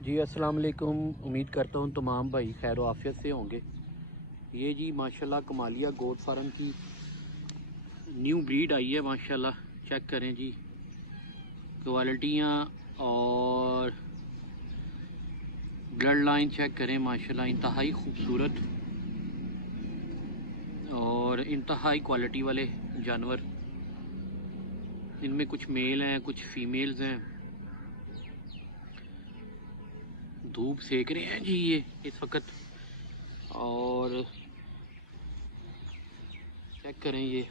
जी अस्सलाम वालेकुम। उम्मीद करता हूँ तमाम भाई खैर आफियत से होंगे। ये जी माशाल्लाह कमालिया गोट फार्म की न्यू ब्रीड आई है माशाल्लाह। चेक करें जी क्वालिटियाँ और ब्लड लाइन चेक करें माशाल्लाह, इंतहाई खूबसूरत और इंतहाई क्वालिटी वाले जानवर। इनमें कुछ मेल हैं कुछ फीमेल्स हैं। धूप सेक रहे हैं जी ये इस वक्त। और चेक करें ये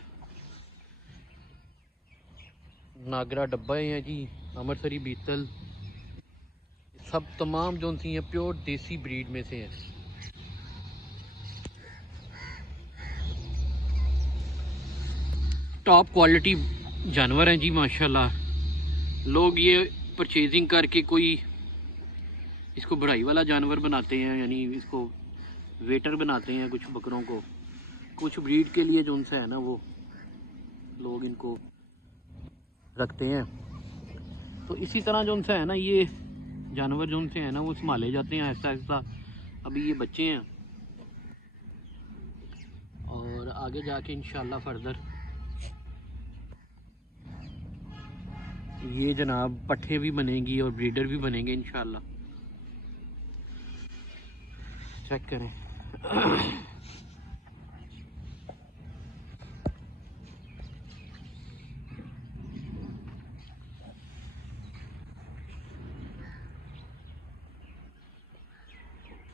नागरा डब्बा हैं जी, अमरसरी बीतल, सब तमाम जो सी हैं प्योर देसी ब्रीड में से हैं। टॉप क्वालिटी जानवर हैं जी माशाल्लाह। लोग ये परचेजिंग करके कोई इसको बढ़ाई वाला जानवर बनाते हैं, यानी इसको वेटर बनाते हैं कुछ बकरों को। कुछ ब्रीड के लिए जो सा है ना वो लोग इनको रखते हैं। तो इसी तरह जो सा है ना ये जानवर जो से है ना वो संभाले जाते हैं आहिस्ता आहिस्ता। अभी ये बच्चे हैं और आगे जाके इंशाल्लाह फर्दर ये जनाब पट्ठे भी बनेंगी और ब्रीडर भी बनेंगे इंशाल्लाह। चेक करें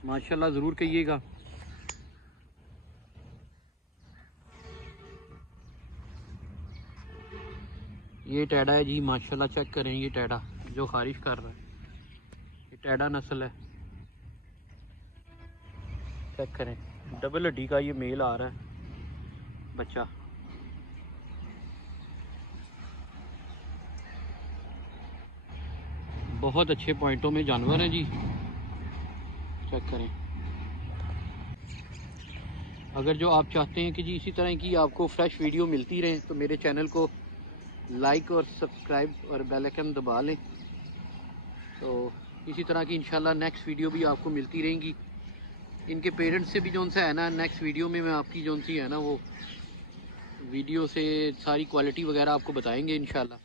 माशाल्लाह, ज़रूर कहिएगा। ये टैडा है जी माशाल्लाह। चेक करें ये टैडा जो खारिश कर रहा है, ये टैडा नस्ल है। चेक करें डबल हड्डी का ये मेल आ रहा है बच्चा। बहुत अच्छे पॉइंटों में जानवर हैं जी। चेक करें। अगर जो आप चाहते हैं कि जी इसी तरह की आपको फ्रेश वीडियो मिलती रहे तो मेरे चैनल को लाइक और सब्सक्राइब और बेल आइकन दबा लें। तो इसी तरह की इंशाल्लाह नेक्स्ट वीडियो भी आपको मिलती रहेंगी। इनके पेरेंट्स से भी जो सा है ना नेक्स्ट वीडियो में मैं आपकी जो सी है ना वो वीडियो से सारी क्वालिटी वगैरह आपको बताएंगे इंशाल्लाह।